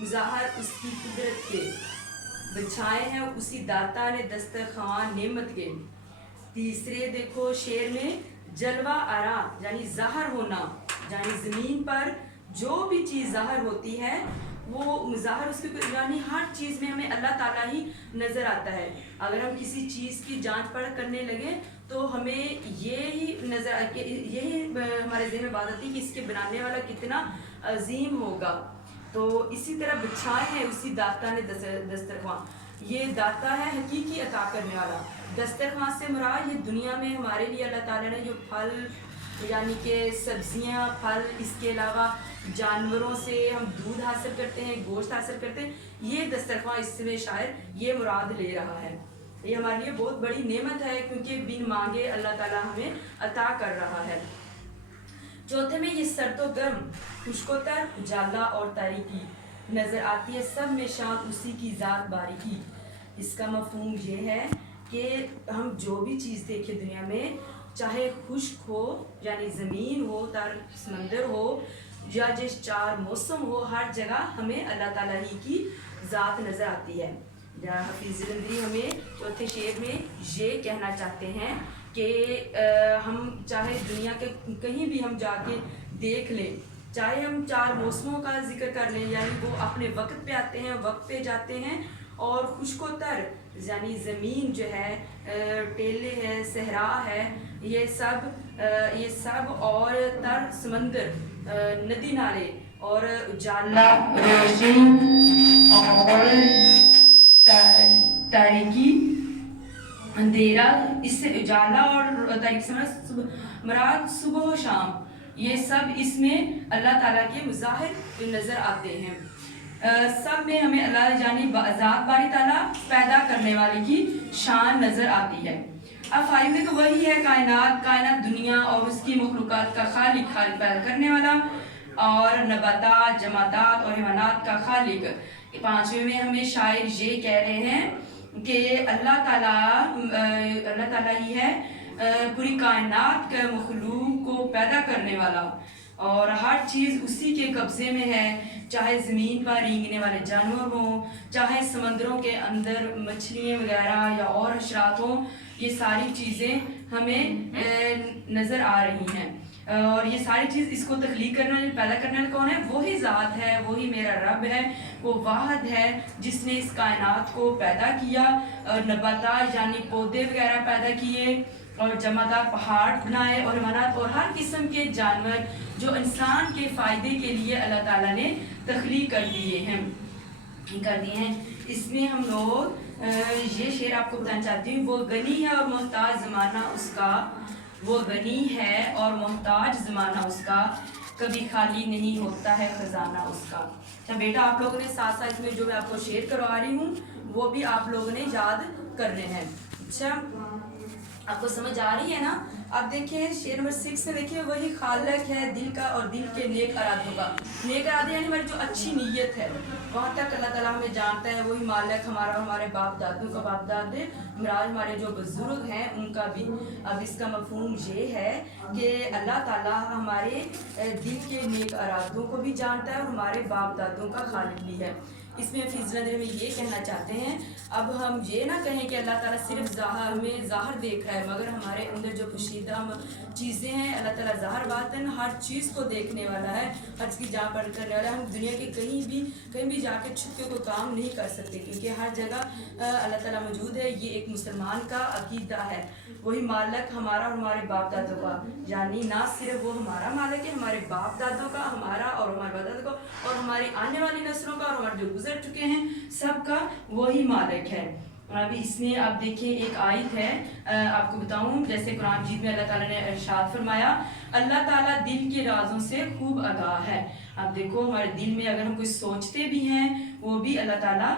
مظاہر اس کی قدرت کے، بچھائے ہیں اسی داتا نے دسترخوان نعمت کے۔ تیسرے دیکھو شعر میں جلوہ آرا یعنی ظاہر ہونا، یعنی زمین پر جو بھی چیز ظاہر ہوتی ہے وہ مظاہر اس کی، یعنی ہر چیز میں ہمیں اللہ تعالیٰ ہی نظر آتا ہے۔ اگر ہم کسی چیز کی جانچ پرکھ کرنے لگے تو ہمیں یہی نظر یہی ہمارے ذہن میں بات آتی ہے کہ اس کے بنانے والا کتنا عظیم ہوگا۔ تو اسی طرح بچھائے ہیں اسی داتا نے دسترخوان، یہ داتا ہے حقیقی عطا کرنے والا۔ دسترخوان سے مراد یہ دنیا میں ہمارے لیے اللہ تعالیٰ نے جو پھل یعنی کہ سبزیاں، پھل، اس کے علاوہ جانوروں سے ہم دودھ حاصل کرتے ہیں، گوشت حاصل کرتے ہیں، یہ دسترخوان اس میں شاعر یہ مراد لے رہا ہے۔ یہ ہمارے لیے بہت بڑی نعمت ہے کیونکہ بن مانگے اللہ تعالیٰ ہمیں عطا کر رہا ہے۔ چوتھے میں یہ سرد و گرم، خشک و تر، اجالا اور تاریکی نظر آتی ہے، سب میں شان اسی کی ذات باریکی۔ اس کا مفہوم یہ ہے کہ ہم جو بھی چیز دیکھیں دنیا میں، چاہے خشک ہو یعنی زمین ہو، تر سمندر ہو، یا جس چار موسم ہو، ہر جگہ ہمیں اللہ تعالیٰ ہی کی ذات نظر آتی ہے۔ حفیظ جلندری ہمیں چوتھے شعر میں یہ کہنا چاہتے ہیں کہ ہم چاہے دنیا کے کہیں بھی ہم جا کے دیکھ لیں، چاہے ہم چار موسموں کا ذکر کر لیں، یعنی وہ اپنے وقت پہ آتے ہیں، وقت پہ جاتے ہیں، اور خشک و تر یعنی زمین جو ہے، ٹیلے ہے، صحرا ہے، یہ سب اور تر سمندر، ندی نالے، اور اجالا روشن اور تاریکی اندھیرا، اس سے اجالا اور تاریکی مراد صبح و شام، یہ سب اس میں اللہ تعالیٰ کے مظاہر نظر آتے ہیں۔ سب میں ہمیں اللہ یعنی ذات باری تعالیٰ پیدا کرنے والے کی شان نظر آتی ہے۔ اب فائدہ میں تو وہی ہے کائنات دنیا اور اس کی مخلوقات کا خالق پیدا کرنے والا، اور نباتات، جمادات اور حیوانات کا خالق۔ پانچویں میں ہمیں شاعر یہ کہہ رہے ہیں کہ اللہ تعالیٰ ہی ہے پوری کائنات کا مخلوق کو پیدا کرنے والا، اور ہر چیز اسی کے قبضے میں ہے، چاہے زمین پر رینگنے والے جانور ہوں، چاہے سمندروں کے اندر مچھلیاں وغیرہ یا اور حشرات ہوں، یہ ساری چیزیں ہمیں نظر آ رہی ہیں۔ اور یہ ساری چیز اس کو تخلیق کرنے والے، پیدا کرنے والا کون ہے؟ وہی ذات ہے، وہی میرا رب ہے، وہ واحد ہے جس نے اس کائنات کو پیدا کیا، اور نباتات یعنی پودے وغیرہ پیدا کیے، اور جمادات پہاڑ بنائے، اور حیوانات اور ہر قسم کے جانور جو انسان کے فائدے کے لیے اللہ تعالیٰ نے تخلیق کر دیے ہیں۔ اس میں ہم لوگ یہ شعر آپ کو بتانا چاہتی ہوں، وہ غنی ہے اور محتاج زمانہ اس کا، وہ غنی ہے اور محتاج زمانہ اس کا، کبھی خالی نہیں ہوتا ہے خزانہ اس کا۔ اچھا بیٹا، آپ لوگوں نے ساتھ ساتھ میں جو میں آپ کو شعر کروا رہی ہوں وہ بھی آپ لوگوں نے یاد کرنے ہیں۔ اچھا آپ کو سمجھ آ رہی ہے نا؟ اب دیکھیں شعر نمبر 6 میں دیکھیں، وہی خالق ہے دل کا اور دل کے نیک ارادوں کا۔ نیک ارادے یعنی ہماری جو اچھی نیت ہے، وہاں تک اللہ تعالیٰ ہمیں جانتا ہے، وہی مالک ہمارا، ہمارے باپ دادوں کا، باپ دادے مراد ہمارے جو بزرگ ہیں ان کا بھی۔ اب اس کا مفہوم یہ ہے کہ اللہ تعالیٰ ہمارے دل کے نیک ارادوں کو بھی جانتا ہے اور ہمارے باپ دادوں کا خالق بھی ہے۔ اس میں حفیظ جلندری میں یہ کہنا چاہتے ہیں، اب ہم یہ نہ کہیں کہ اللہ تعالیٰ صرف ہمیں ظاہر دیکھ رہا ہے، مگر ہمارے اندر جو پوشیدہ چیزیں ہیں، اللہ تعالیٰ ظاہر باطن ہر چیز کو دیکھنے والا ہے، ہر چیز کی جان پرکھ کرنے والا ہے۔ ہم دنیا کے کہیں بھی جا کے چھپ کے کوئی کام نہیں کر سکتے، کیونکہ ہر جگہ اللہ تعالیٰ موجود ہے۔ یہ ایک مسلمان کا عقیدہ ہے، وہی مالک ہمارا اور ہمارے باپ دادوں کا، یعنی نہ صرف وہ ہمارا مالک ہے، ہمارے باپ دادوں کا، ہمارا اور ہمارے باپ دادوں کا، اور ہماری آنے والی نسلوں کا، اور ہمارے جو گزر چکے ہیں سب کا وہی مالک ہے۔ اب اس میں آپ دیکھیں ایک آیت ہے، آپ کو بتاؤں، جیسے قرآن مجید میں اللہ تعالیٰ نے ارشاد فرمایا، اللہ تعالیٰ دل کے رازوں سے خوب آگاہ ہے۔ اب دیکھو ہمارے دل میں اگر ہم کوئی سوچتے بھی ہیں وہ بھی اللہ تعالیٰ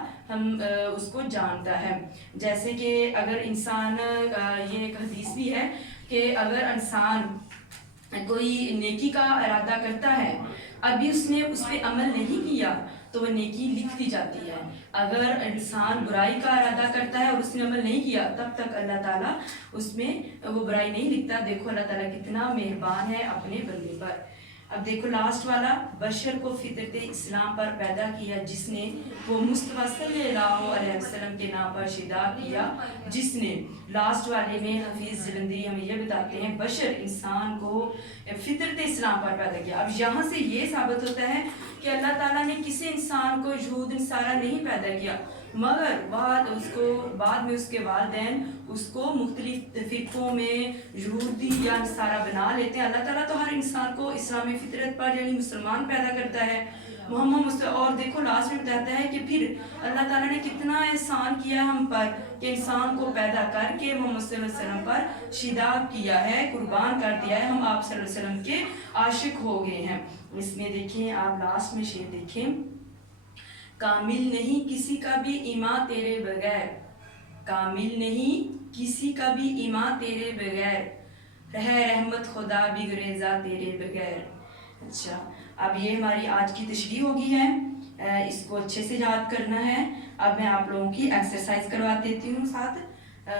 اس کو جانتا ہے۔ جیسے کہ اگر انسان، یہ ایک حدیث بھی ہے کہ اگر انسان کوئی نیکی کا ارادہ کرتا ہے، ابھی اس نے اس پہ عمل نہیں کیا تو وہ نیکی لکھ دی جاتی ہے۔ اگر انسان برائی کا ارادہ کرتا ہے اور اس نے عمل نہیں کیا، تب تک اللہ تعالیٰ اس میں وہ برائی نہیں لکھتا۔ دیکھو اللہ تعالیٰ کتنا مہربان ہے اپنے بندے پر۔ اب دیکھو لاسٹ والا، بشر کو فطرت اسلام پر پیدا کیا جس نے، وہ مصطفیٰ صلی اللہ علیہ وسلم کے نام پر شیدا کیا جس نے۔ لاسٹ والے میں حفیظ جلندری ہمیں یہ بتاتے ہیں بشر انسان کو فطرت اسلام پر پیدا کیا۔ اب یہاں سے یہ ثابت ہوتا ہے کہ اللہ تعالیٰ نے کسی انسان کو یہود نصارہ نہیں پیدا کیا، مگر بعد میں اس کے والدین اس کو مختلف فرقوں میں یہودی یا نصارہ بنا لیتے ہیں۔ اللہ تعالیٰ تو ہر انسان کو اسلامی فطرت پر یعنی مسلمان پیدا کرتا ہے۔ اور دیکھو لاسٹ میں بتاتا ہے کہ پھر اللہ تعالیٰ نے کتنا احسان کیا ہم پر کہ انسان کو پیدا کر کے محمد صلی اللہ علیہ وسلم پر شیدا کیا ہے، قربان کر دیا ہے، ہم آپ صلی اللہ علیہ وسلم کے عاشق ہو گئے ہیں۔ اس میں دیکھیں آپ لاسٹ میں شعر دیکھیں، کامل نہیں کسی کا بھی ایمان تیرے بغیر، کامل نہیں کسی کا بھی ایمان تیرے بغیر، ہے رحمت خدا بھی گریزا تیرے بغیر۔ اچھا اب یہ ہماری آج کی تشریح ہوگی ہے، اس کو اچھے سے یاد کرنا ہے۔ اب میں آپ لوگوں کی ایکسرسائز کروا دیتی ہوں ساتھ،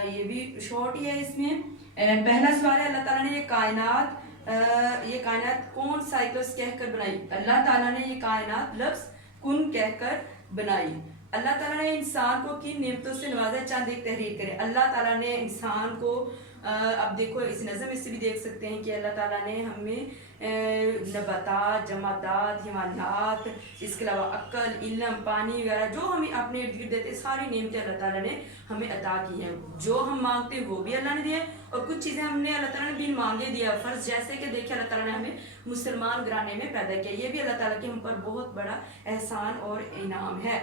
یہ بھی شارٹ ہی ہے۔ اس میں پہلا سوال ہے، اللہ تعالیٰ نے یہ کائنات کون سائیکلس کہہ کر بنائی؟ اللہ تعالیٰ نے یہ کائنات لفظ کن کہہ کر بنائی۔ اللہ تعالیٰ نے انسان کو کن نعمتوں سے نوازا؟ چند ایک تحریر کریں۔ اللہ تعالیٰ نے انسان کو، اب دیکھو اس نظم میں سے بھی دیکھ سکتے ہیں کہ اللہ تعالیٰ نے ہمیں نباتات، جمادات، حیوانات، اس کے علاوہ عقل، علم، پانی وغیرہ جو ہمیں اپنے ارد گرد دیتے، ساری نعمتیں اللہ تعالیٰ نے ہمیں عطا کی ہیں۔ جو ہم مانگتے ہیں وہ بھی اللہ نے دیا، اور کچھ چیزیں ہم نے اللہ تعالیٰ نے بن مانگے دیا فرض، جیسے کہ دیکھیں اللہ تعالیٰ نے ہمیں مسلمان گھرانے میں پیدا کیا، یہ بھی اللہ تعالیٰ کے ہم پر بہت بڑا احسان اور انعام ہے۔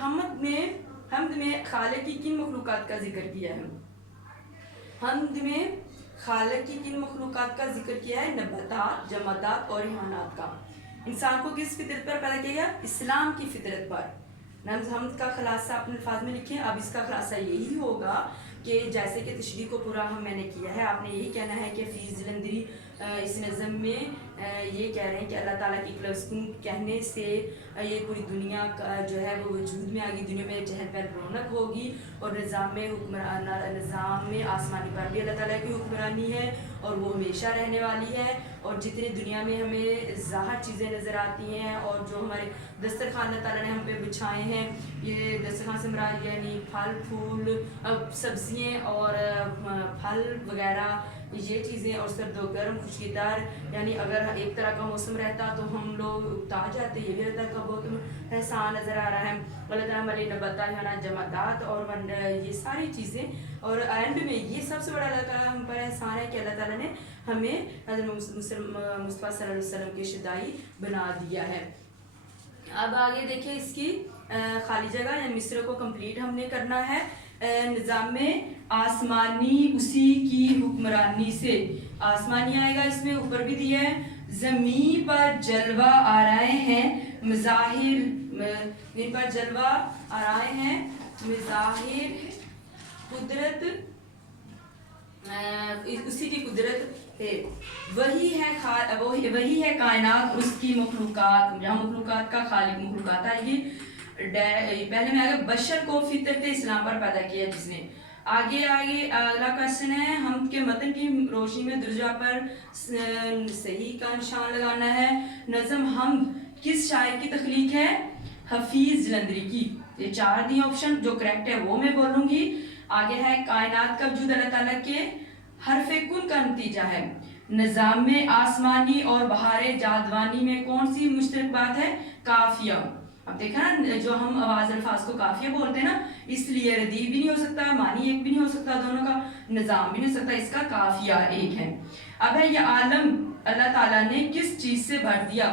حمد میں خالق کی کن مخلوقات کا ذکر کیا ہے؟ حمد میں خالق کی کن مخلوقات کا ذکر کیا ہے؟ نباتات، جمادات اور حیوانات کا۔ انسان کو کس فطرت پر پیدا کیا گیا؟ اسلام کی فطرت پر۔ حمد کا خلاصہ اپنے الفاظ میں لکھیں۔ اب اس کا خلاصہ یہی ہوگا کہ جیسے کہ تشریح کو پورا میں نے کیا ہے، آپ نے یہی کہنا ہے کہ فیض جلندری اس نظم میں یہ کہہ رہے ہیں کہ اللہ تعالیٰ کی لفظ کن کہنے سے یہ پوری دنیا کا جو ہے وہ وجود میں آ گئی، دنیا میں چہل پہل رونق ہوگی، اور نظام میں آسمانی پر بھی اللہ تعالیٰ کی حکمرانی ہے اور وہ ہمیشہ رہنے والی ہے۔ اور جتنے دنیا میں ہمیں ظاہر چیزیں نظر آتی ہیں اور جو ہمارے دسترخوان اللہ تعالیٰ نے ہم پہ بچھائے ہیں، یہ دسترخوان سے مراد یعنی پھل پھول، سبزیاں اور پھل وغیرہ یہ چیزیں، اور سرد و گرم خشکیدار، یعنی اگر ایک طرح کا موسم رہتا تو ہم لوگ اکتا جاتے، یہ بھی اللہ تعالیٰ کا بہت احسان نظر آ رہا ہے۔ اللہ تعالیٰ ہمارے نباتات، جمادات اور یہ ساری چیزیں، اور اینڈ میں یہ سب سے بڑا اللہ تعالیٰ ہم پر احسان ہے کہ اللہ تعالیٰ نے ہمیں حضرت مصطفیٰ صلی اللہ علیہ وسلم کے شدائی بنا دیا ہے۔ اب آگے دیکھیں اس کی خالی جگہ یا مصرع کو کمپلیٹ ہم نے کرنا ہے۔ نظام آسمانی اسی کی حکمرانی سے، آسمانی آئے گا، اس میں اوپر بھی دیا ہے، زمین پر جلوہ آرائے ہیں مظاہر، زمین پر جلوہ آرائے ہیں مظاہر قدرت، اسی کی قدرت ہے، وہی ہے کائنات اس کی مخلوقات۔ جہاں مخلوقات کا خالق مخلوقات آئے گی، پہلے میں آگے بشر کو فطرت اسلام پر پیدا کیا جس نے۔ آگے اگلا کوشچن ہے، ہم کے متن کی روشنی میں درجہ پر صحیح کا نشان لگانا ہے۔ نظم ہم کس شاعر کی تخلیق ہے؟ حفیظ جلندری کی۔ یہ 4 دی آپشن، جو کریکٹ ہے وہ میں بولوں گی۔ آگے ہے کائنات کا وجود اللہ تعالیٰ کے حرف کن کا نتیجہ ہے۔ نظام میں آسمانی اور بہار جادوانی میں کون سی مشترک بات ہے؟ کافیہ۔ اب دیکھا نا، جو ہم آواز الفاظ کو کافیہ بولتے ہیں نا، اس لیے ردیف بھی نہیں ہو سکتا، معنی ایک بھی نہیں ہو سکتا دونوں کا، نظام بھی نہیں ہو سکتا، اس کا کافیہ ایک ہے۔ اب ہے یہ عالم اللہ تعالیٰ نے کس چیز سے بھر دیا؟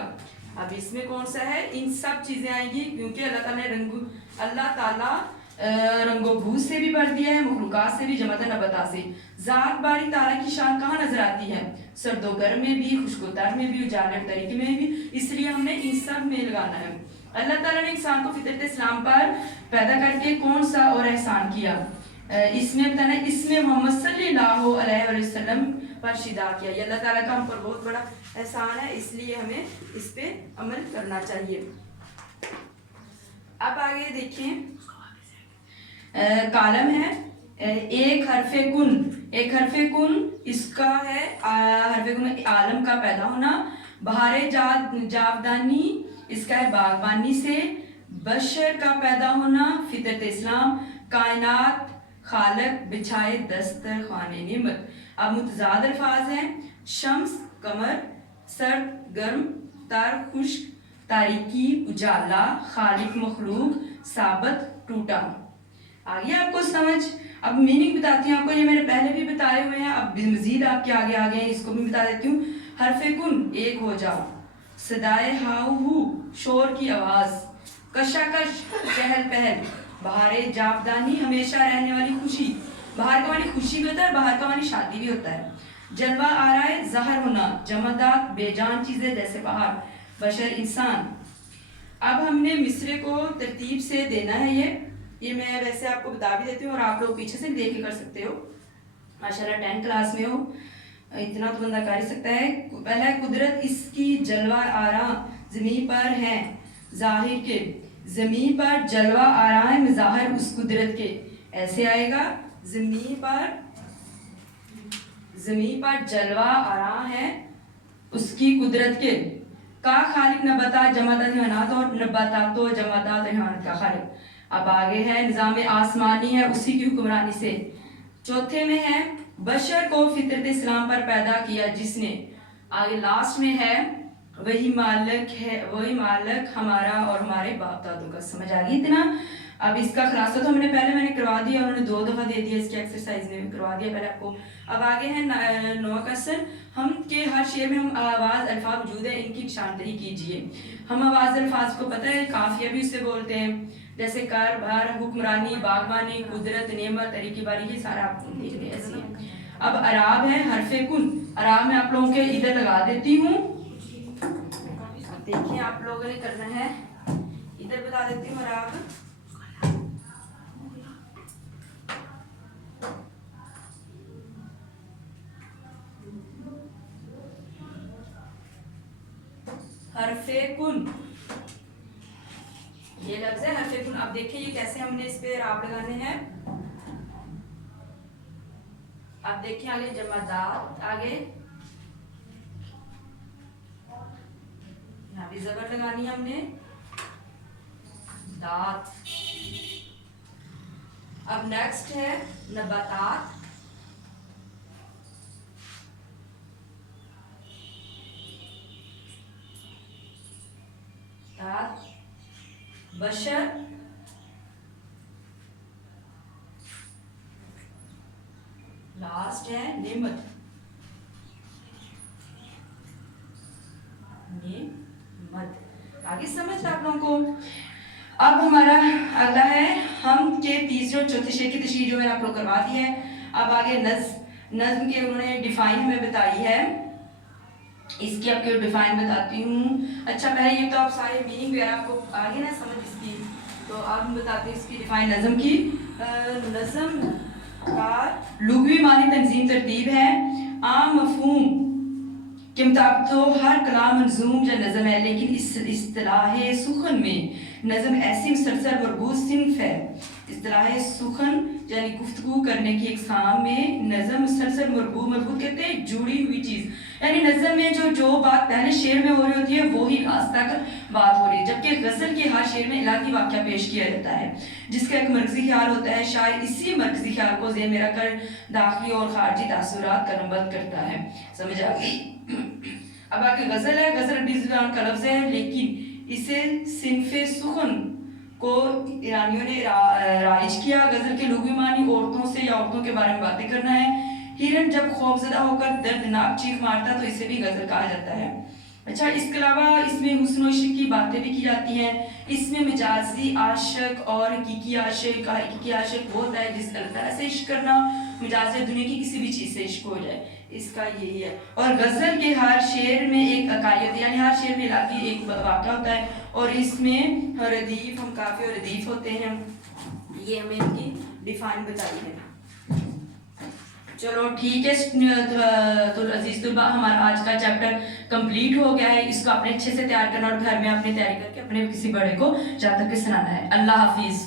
اب اس میں کون سا ہے؟ ان سب چیزیں آئیں گی، کیونکہ اللہ تعالیٰ رنگ و بو سے بھی بھر دیا ہے، مخلوقات سے بھی، جماعت نباتات سے۔ ذات باری تعالیٰ کی شان کہاں نظر آتی ہے؟ سرد و گرم میں بھی، خشک و تر میں بھی، اجالے اور تاریکی میں بھی، اس لیے ہم نے ان سب میں لگانا ہے۔ اللہ تعالیٰ نے انسان کو فطرت اسلام پر پیدا کر کے کون سا اور احسان کیا؟ اس میں بتانا ہے، اس میں محمد صلی اللہ علیہ وسلم پر شیدا کیا۔ یہ اللہ تعالیٰ کا ہم پر بہت بڑا احسان ہے، اس لیے ہمیں اس پہ عمل کرنا چاہیے۔ اب آگے دیکھیں، کالم ہے ایک حرف کن، اس کا ہے حرف کن عالم کا پیدا ہونا، بہار جاودانی اس کا ہے باغبانی سے. بشر کا پیدا ہونا فطرت اسلام. کائنات خالق بچھائے دسترخوان نعمت. اب متضاد الفاظ ہیں. شمس قمر, سرد گرم, تر خشک, تاریکی اجالا, خالق مخلوق, ثابت ٹوٹا. آگے آپ کو سمجھ. اب میننگ بتاتی ہوں آپ کو, یہ میں نے پہلے بھی بتائے ہوئے ہیں, اب مزید آپ کے آگے آگے ہیں, اس کو بھی بتا دیتی ہوں. حرف کن ایک ہو جاؤ. صدائے ہاؤ ہو شور کی آواز. کشاکش چہل پہل. بہار جاودانی ہمیشہ رہنے والی خوشی. بہار کا معنی خوشی بھی ہوتا ہے, بہار کا معنی شادی بھی ہوتا ہے. جلوہ آرائے ظاہر ہونا. جمادات بے جان چیزیں جیسے پہاڑ. بشر انسان. اب ہم نے مصرے کو ترتیب سے دینا ہے. یہ میں ویسے آپ کو بتا بھی دیتی ہوں اور آپ لوگ پیچھے سے دیکھ کے کر سکتے ہو. ماشاءاللہ 10 کلاس میں ہو, اتنا تو بندہ کر ہی سکتا ہے. پہلا ہے قدرت اس کی جلوہ آراں زمین پر ہیں ظاہر کے. زمین پر جلوہ آراں مظاہر اس قدرت کے. ایسے آئے گا, زمین پر جلوہ آراں ہے اس کی قدرت کے. کا خالق نباتات جمادات حیوانات اور نباتات و جمادات حیوانات کا خالق. اب آگے ہے نظام آسمانی ہے اسی کی حکمرانی سے. چوتھے میں ہے بشر کو فطرت اسلام پر پیدا کیا جس نے. آگے لاسٹ میں ہے وہی مالک ہمارا اور ہمارے باپ دادوں کا. سمجھ آ گئی اتنا. اب اس کا خلاصہ تو میں نے کروا دیا, انہوں نے 2 دفعہ دے دیا, اس کی ایکسرسائز میں بھی کروا دیا پہلے آپ کو. اب آگے ہے 9 کوسچن. ہم کے ہر شعر میں ہم آواز الفاظ موجود ہیں, ان کی نشاندہی کیجیے. ہم آواز الفاظ کو پتہ ہے قافیہ بھی اسے بولتے ہیں, جیسے کر بھر, حکمرانی, باغبانی, قدرت, نعمت, طریقے باری, یہ سارا آپ دیکھ لیں ایسے ہیں. اب اعراب ہے حرف کن. اعراب میں آپ لوگوں کے ادھر لگا دیتی ہوں, دیکھیں آپ لوگوں نے کرنا ہے, ادھر بتا دیتی ہوں اعراب. حرف کن یہ لفظ ہے حرف کن. اب دیکھیں یہ کیسے ہم نے اس پہ اعراب لگانے ہیں. اب دیکھیں آگے جمادات, آگے یہاں بھی زبر لگانی ہے ہم نے, دات. اب نیکسٹ ہے نباتات. بشر, لاسٹ ہے نعمت. آگے سمجھ آپ لوگوں کو. اب ہمارا اگلا ہے ہم کے تیسرے اور چوتھے شعر کی تشریح جو ہے آپ لوگ کروا دی ہے. اب آگے نظم کے انہوں نے ڈیفائن ہمیں بتائی ہے, اس کی آپ کو ڈیفائن بتاتی ہوں. اچھا پہلے یہ تو آپ سارے میننگ وغیرہ آپ کو آگے نا سمجھ اس کی, تو آپ بتاتے ہیں اس کی ڈیفائن نظم کی. نظم کا لغوی معنی تنظیم ترتیب ہے. عام مفہوم کے مطابق تو ہر کلام منظوم یا نظم ہے, لیکن اس اصطلاح سخن میں نظم ایسی مسلسل مربوط صنف ہے. اصطلاح سخن یعنی گفتگو کرنے کی اقسام میں نظم مسلسل مربوط کہتے ہیں جڑی ہوئی چیز. یعنی نظم میں جو بات پہلے شعر میں ہو رہی ہوتی ہے وہی لاسٹ تک بات ہو رہی ہے, جبکہ غزل کے ہر شعر میں الہی واقعہ پیش کیا جاتا ہے جس کا ایک مرکزی خیال ہوتا ہے. شاعر اسی مرکزی خیال کو ذہن میں رکھ کر داخلی اور خارجی تاثرات کا نمبر کرتا ہے. سمجھ آ گئی. اب آگے غزل ہے. غزل عربی زبان کا لفظ ہے, لیکن اسے صنف سخن کو ایرانیوں نے رائج کیا. غزل کے لغوی معنی عورتوں سے یا عورتوں کے بارے میں باتیں کرنا ہے. ہرن جب خوف زدہ ہو کر دردناک چیخ مارتا تو اسے بھی غزل کہا جاتا ہے. اچھا اس کے علاوہ اس میں حسن و عشق کی باتیں بھی کی جاتی ہیں. اس میں مجازی عاشق اور حقیقی عاشق وہ ہوتا ہے جس اللہ تعالیٰ سے عشق کرنا, مجازی دنیا کی کسی بھی چیز سے عشق ہو جائے, اس کا یہی ہے. اور غزل کے ہر شعر میں ایک عقائد یعنی ہر شعر میں الہی ایک واقعہ ہوتا ہے, اور اس میں ردیف ہم کافی اور ردیف ہوتے ہیں. یہ ہمیں ان کی ڈیفائن بتائی ہے. چلو ٹھیک ہے تو عزیز طلباء, ہمارا آج کا چیپٹر کمپلیٹ ہو گیا ہے. اس کو اپنے اچھے سے تیار کرنا اور گھر میں اپنی تیاری کر کے اپنے کسی بڑے کو جا تک کے سنانا ہے. اللہ حافظ.